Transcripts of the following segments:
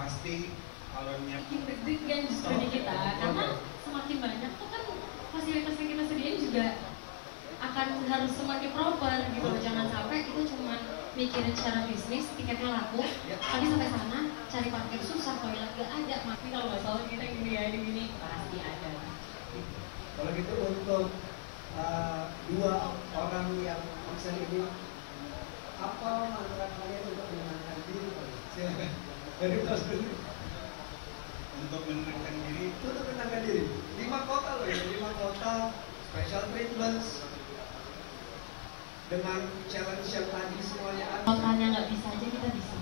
pasti kalau bikin deg-degan justru di kita, karena semakin banyak tuh kan fasilitas yang kita sediain juga akan harus semakin proper gitu loh. Jangan sampai kita cuma mikirin secara bisnis, tiketnya laku, tapi sampai sana cari parkir susah, toilet gak ada. Tapi kalau nggak salah kita gini pasti ada. Kalau gitu untuk dua orang yang absen ini, apa mantra kalian untuk menenangkan diri? Silakan. Dari Mas dulu. untuk menenangkan diri. Untuk menenangkan diri. 5 kota loh ya, 5 kota, special treatments dengan challenge yang tadi semuanya ada. Makanya nggak bisa aja kita bisa.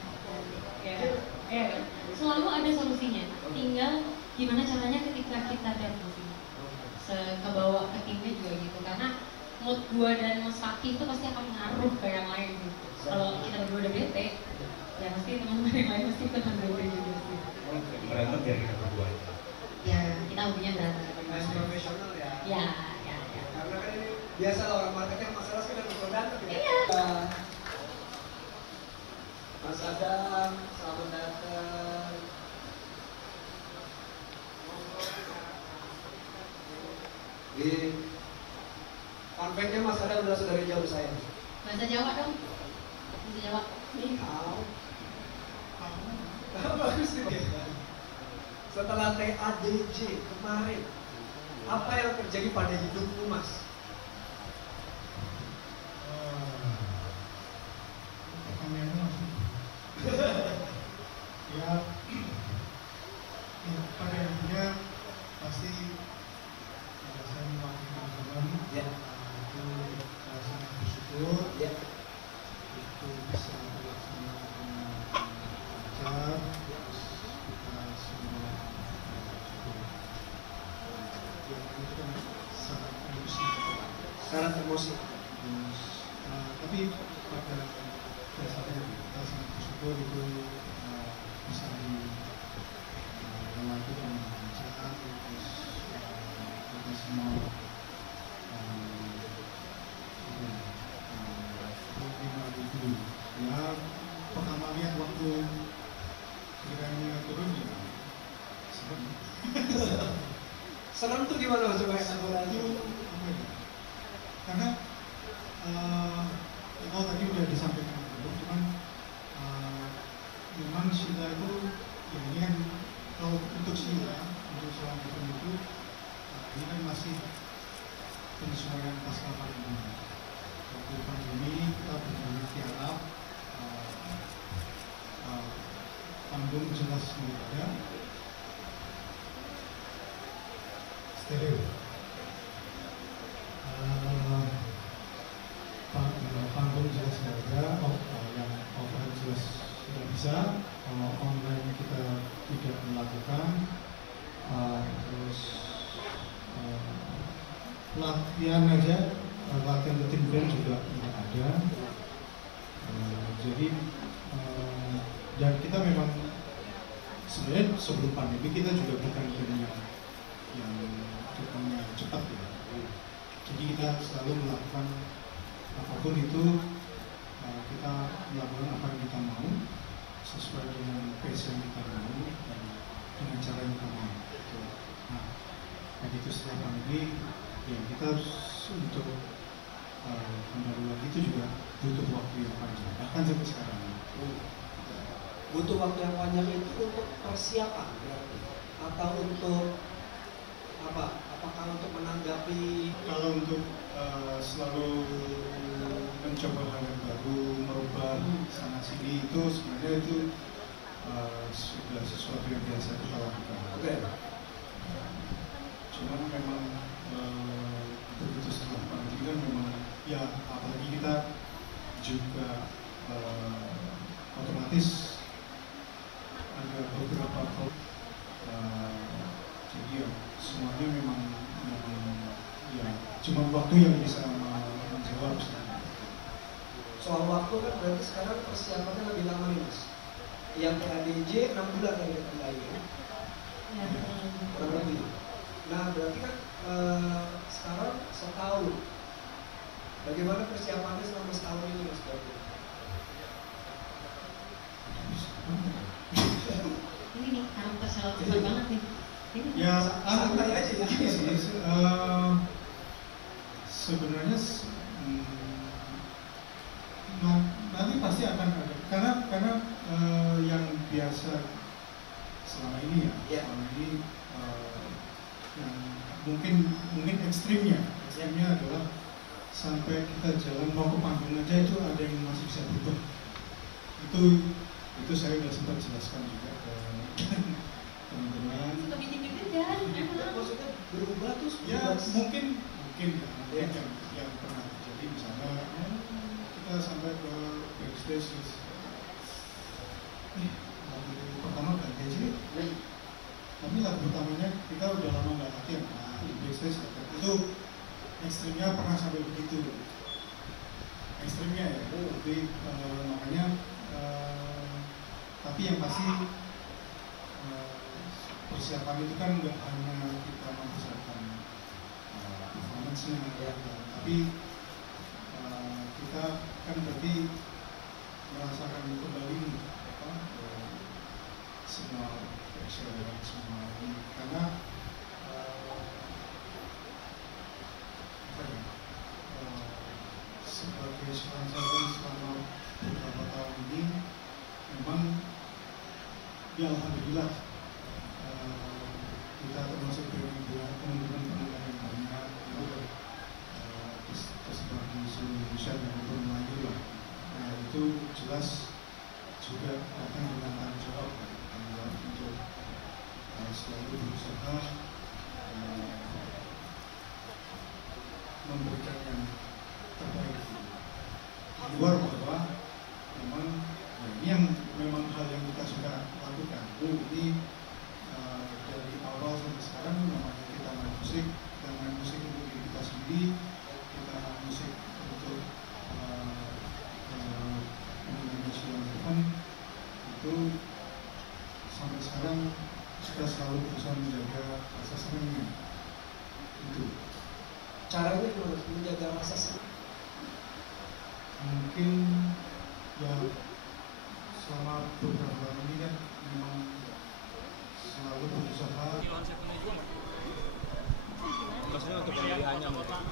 Selalu ada solusinya. Tinggal gimana caranya ketika kita depresi. Kebawa ke timnya juga gitu, karena mood gua dan Mas Fakih itu pasti akan ngaruh ke yang lain gitu. Kalau kita berdua udah bete, ya pasti teman-teman yang lain pasti ikutan bete juga sih. Berantem ya kita berdua. Ya kita hobinya berantem. Mas profesional ya. Ya. Karena kan ini biasa lah orang marketing masalah sekedar berantem gitu. Iya. Mas Adam, selamat datang. Di fun fact-nya Mas Adam udah saudara jauh saya. Bahasa Jawa dong. Bahasa Jawa. Bagus nih. Setelah TADJ kemarin, apa yang terjadi pada hidupmu, Mas? Pertanyaannya langsung. Ya, pada intinya pasti saya mewakili teman-teman. Ya. Itu sangat bersyukur. Ya. Itu bisa terlaksana dengan lancar. Terus kita semua cukup. Ya, itu kan sangat emosi. Syarat emosi. Terus, tapi pada dasarnya kita sangat bersyukur itu bisa dilewati dengan lancar. Terus kita semua menerima itu. Ya, pertama lihat waktu kiranya turun ya serem. Serem tuh gimana Mas? Coba Itu apa ya? Karena kalau tadi udah disampaikan dulu, cuman memang Sheila itu ya ini kan kalau untuk Sheila untuk selanjutnya itu ini kan masih penyesuaian pasca pandemi. Waktu pandemi kita berjalan tiarap, panggung jelas tidak ada, steril. Panggung jelas tidak ada, yang offline jelas tidak bisa, online kita tidak melakukan, terus latihan aja, latihan rutin band juga tidak ada. Jadi dan kita memang sebenarnya sebelum pandemi kita juga bukan band yang cukupnya cepat ya. Jadi kita selalu melakukan apapun itu, kita melakukan apa yang kita mau sesuai dengan pace yang kita mau dan dengan cara yang kita mau. Nah, begitu setelah pandemi, ya kita untuk kembali lagi itu juga butuh waktu yang panjang, bahkan sampai sekarang. Butuh waktu yang panjang itu untuk persiapan berarti, atau untuk apa? Apakah untuk menanggapi? Kalau untuk selalu mencoba hal yang baru, merubah sana sini, itu sebenarnya itu sudah sesuatu yang biasa kita lakukan. Oke. Cuman memang begitu setelah pandemi kan memang ya apalagi kita juga otomatis ada beberapa jadi ya semuanya memang ya cuma waktu yang bisa menjawab sebenarnya. Soal waktu kan berarti sekarang persiapannya lebih lama nih Mas. Yang TADJ 6 bulan yang ditandai ya? Ya, Kurang lebih. Nah berarti kan sekarang setahun. Bagaimana persiapannya selama setahun ini Mas? Ya, santai aja ya. gini sih, sebenarnya nanti pasti akan ada karena yang biasa selama ini Iya. selama ini yang mungkin ekstrimnya adalah sampai kita jalan mau ke panggung aja itu ada yang masih bisa berubah. Itu saya udah sempat jelaskan juga ke teman-teman. Suka bikin-bikin kan? Maksudnya berubah terus Ya berubah. mungkin Ya. yang pernah terjadi misalnya kita sampai ke backstage terus lagu pertama ganti aja nih. Tapi lagu pertamanya kita udah lama nggak latihan, di backstage itu ekstrimnya pernah sampai begitu, ekstrimnya ya. Tapi makanya tapi yang pasti persiapan itu kan nggak hanya kita mempersiapkan performance-nya, tapi kita kan berarti merasakan kembali semua pressure, semua ini karena sebagai seorang sarjana selama beberapa tahun ini memang ya alhamdulillah kita termasuk dengan teman-teman yang banyak tersebar di seluruh Indonesia dan maupun Melayu lah. Nah itu jelas juga datang dengan tanggung jawab untuk selalu berusaha memberikan yang terbaik. Di luar bahwa memang ini yang memang hal yang kita sudah lakukan. Ini dari awal sampai sekarang memang kita main musik untuk diri kita sendiri, kita main musik untuk Indonesia Event itu sampai sekarang kita selalu berusaha menjaga rasa senangnya itu. Caranya gimana menjaga rasa senang? Mungkin ya selama beberapa tahun ini kan memang selalu berusaha. Maksudnya untuk pemilihannya mungkin.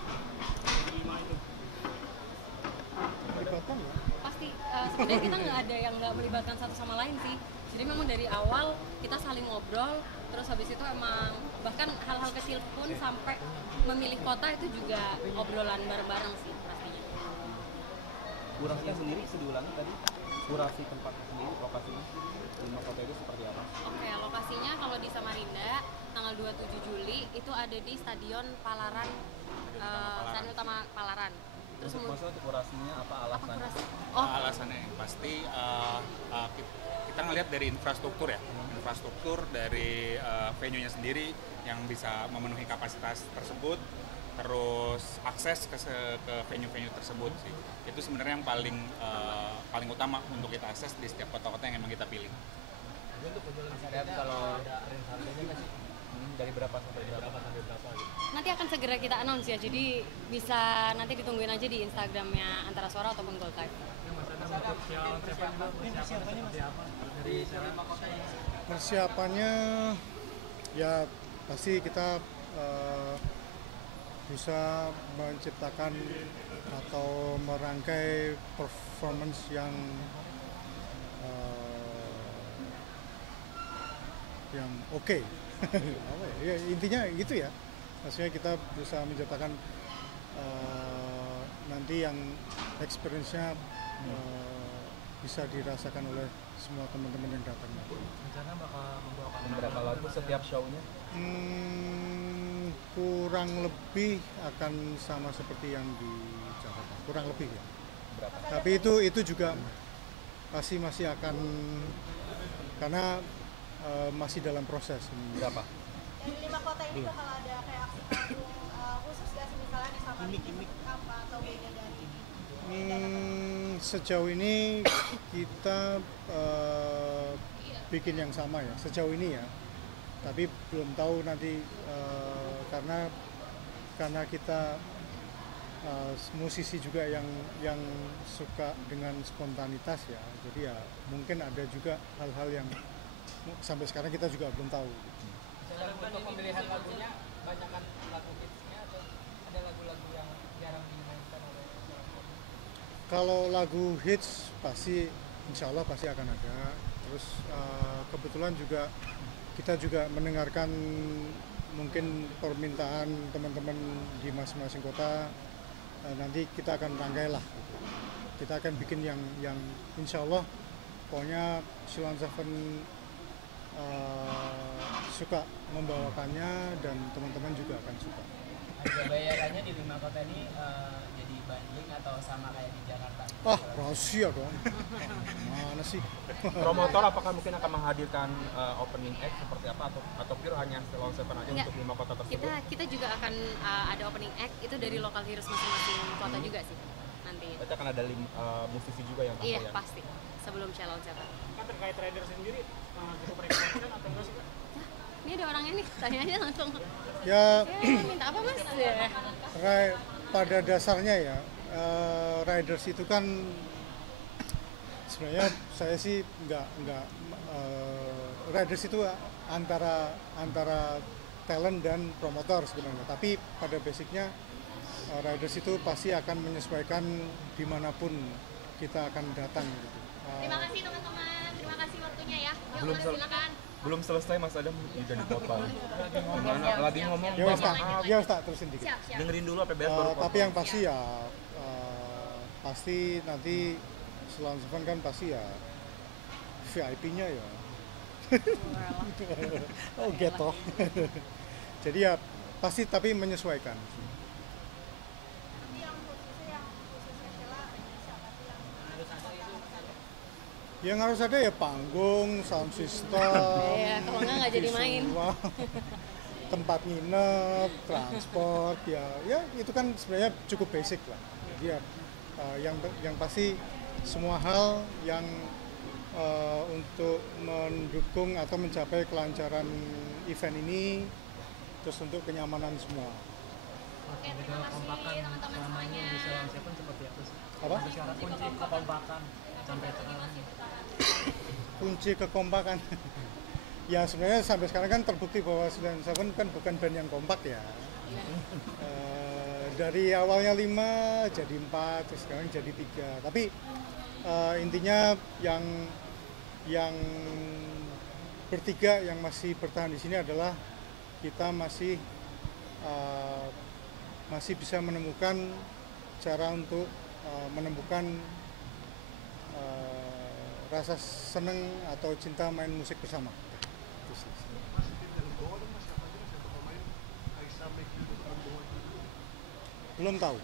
Dipotong ya? Pasti sebenarnya kita nggak ada yang nggak melibatkan satu sama lain sih. Jadi memang dari awal kita saling ngobrol, terus habis itu emang bahkan hal-hal kecil pun sampai memilih kota itu juga obrolan bareng-bareng sih pastinya. Kurasinya sendiri bisa diulangi tadi? Kurasi tempatnya sendiri, lokasinya 5 kota itu seperti apa? Oke, lokasinya kalau di Samarinda tanggal 27 Juli itu ada di Stadion Palaran, Stadion Utama Palaran. Terus Maksudnya untuk kurasinya apa alasannya? kurasi? Oh, Alasannya yang pasti kita ngelihat dari infrastruktur ya, infrastruktur dari venue-nya sendiri yang bisa memenuhi kapasitas tersebut, terus akses ke venue-venue tersebut sih. Itu sebenarnya yang paling utama untuk kita akses di setiap kota-kota yang memang kita pilih. Kalau range harganya nggak sih? Dari berapa sampai berapa gitu? nanti akan segera kita announce ya, jadi bisa nanti ditungguin aja di Instagramnya Antara Suara ataupun Gold Type. Persiapannya ya pasti kita bisa menciptakan atau merangkai performance yang oke. Ya, intinya gitu ya, maksudnya kita berusaha menciptakan nanti yang experience-nya bisa dirasakan oleh semua teman-teman yang datang. Rencana bakal membawakan berapa lagu setiap show-nya? Kurang lebih akan sama seperti yang di Jakarta, kurang lebih ya. Berapa? Tapi itu juga masih akan, karena masih dalam proses. Berapa? Dari 5 kota ini bakal ada kayak aksi panggung khusus gak sih, misalnya di Samarinda apa atau beda dari Sejauh ini kita bikin yang sama ya, sejauh ini ya. Tapi belum tahu nanti karena kita musisi juga yang suka dengan spontanitas ya. Jadi ya mungkin ada juga hal-hal yang sampai sekarang kita juga belum tahu. Untuk pemilihan lagunya, banyakkan lagu hitsnya atau ada lagu-lagu yang jarang dimainkan oleh seorang band? Kalau lagu hits pasti insya Allah pasti akan ada. Terus kebetulan juga kita juga mendengarkan mungkin permintaan teman-teman di masing-masing kota. Nanti kita akan rangkai lah gitu. Kita akan bikin yang insya Allah pokoknya Sheila on 7 suka membawakannya dan teman-teman juga akan suka. Harga bayarannya di 5 kota ini jadi banding atau sama kayak di Jakarta? Rahasia dong. Mana sih? Promotor apakah mungkin akan menghadirkan opening act seperti apa atau pure hanya Sheila on 7 aja Enggak. untuk 5 kota tersebut? Kita juga akan ada opening act itu dari lokal heroes masing-masing kota juga sih nanti. Berarti akan ada musisi juga yang tampil Iya ya? pasti sebelum Sheila on 7. Kan terkait rider sendiri, cukup rekomendasikan atau enggak sih Kak? Ini ada orangnya nih, tanya aja langsung. Ya, Minta apa mas? Ya. pada dasarnya ya riders itu kan sebenarnya saya sih nggak riders itu antara talent dan promotor sebenarnya, tapi pada basicnya riders itu pasti akan menyesuaikan dimanapun kita akan datang gitu. Terima kasih teman-teman, terima kasih waktunya ya. Yuk, Belum Mas, silakan. Belum selesai Mas Adam juga dipotong. Lagi ngomong. Ya Ustaz, terusin dikit. Siap, siap. Dengerin dulu APBS baru potong. Tapi yang pasti ya pasti nanti Sheila on 7 kan pasti ya VIP-nya ya. Oh gitu. Jadi ya pasti tapi menyesuaikan. Tapi yang khususnya Sheila siapa sih yang Yang harus ada ya panggung, sound system. Iya, kalau nggak jadi main. visual, tempat nginep, transport, ya itu kan sebenarnya cukup basic lah. Jadi ya yang pasti semua hal yang untuk mendukung atau mencapai kelancaran event ini, terus untuk kenyamanan semua. Oke, terima kasih teman-teman semuanya. Seperti apa sih? Apa? Syarat kunci kekompakan sampai sekarang. Kunci kekompakan. Ya sebenarnya sampai sekarang kan terbukti bahwa Sheila on 7 kan bukan band yang kompak ya. Dari awalnya 5 jadi 4, terus sekarang jadi 3. Tapi intinya yang bertiga yang masih bertahan di sini adalah kita masih bisa menemukan cara untuk menemukan rasa seneng atau cinta main musik bersama. Belum tahu.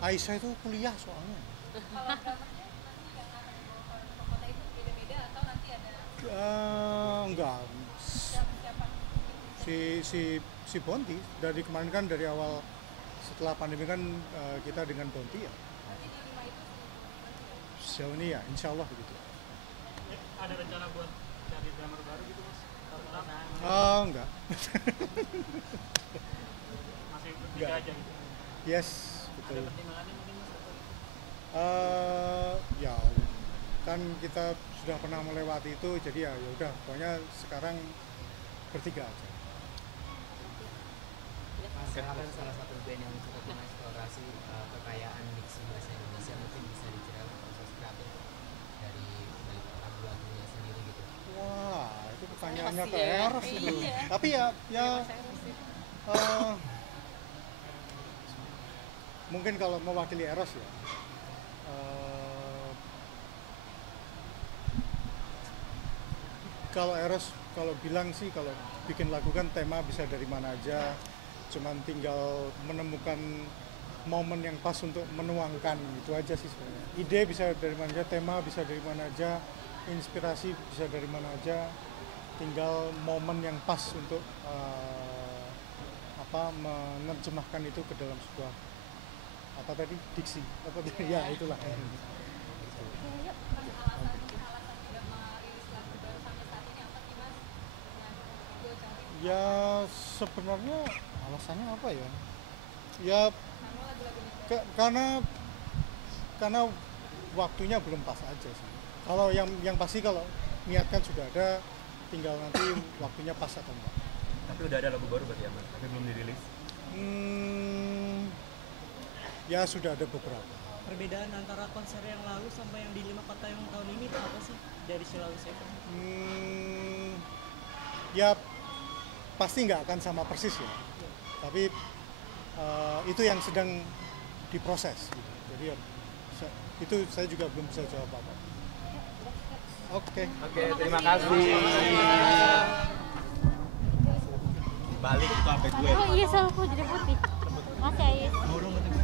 Aisyah itu kuliah soalnya. Enggak. Si Bonti dari kemarin kan dari awal setelah pandemi kan kita dengan Bonti ya. Sejauh ini ya, insya Allah begitu. Ada rencana buat cari drummer baru gitu mas? Enggak. Masih bertiga aja gitu? Yes, betul. Ada pertimbangannya mungkin mas? Ya kan kita sudah pernah melewati itu, jadi ya udah pokoknya sekarang bertiga aja. Kan salah satu band yang cukup mengeksplorasi kekayaan diksi bahasa Indonesia, mungkin bisa diceritakan proses kreatif dari lagu-lagunya sendiri gitu. Wah, itu pertanyaannya ke ya. Eros itu. Iya. Tapi ya mungkin kalau mewakili Eros ya. Kalau Eros kalau bilang sih kalau bikin lagu kan tema bisa dari mana aja, cuman tinggal menemukan momen yang pas untuk menuangkan, itu aja sih sebenarnya. Ide bisa dari mana aja, tema bisa dari mana aja, inspirasi bisa dari mana aja, tinggal momen yang pas untuk menerjemahkan itu ke dalam sebuah diksi ya itulah. Ya sebenarnya alasannya apa ya? Ya karena waktunya belum pas aja sih. Kalau yang pasti kalau niat kan sudah ada, tinggal nanti waktunya pas atau enggak. Tapi udah ada lagu baru berarti ya Mas, tapi belum dirilis. Ya sudah ada beberapa. Perbedaan antara konser yang lalu sama yang di 5 kota yang tahun ini itu apa sih dari Sulawesi? Ya pasti nggak akan sama persis ya, tapi itu yang sedang diproses. Jadi ya, itu saya juga belum bisa jawab apa-apa. Oke, terima kasih. Balik ke gue. Oh iya, soalnya aku jadi putih. Makasih Ais.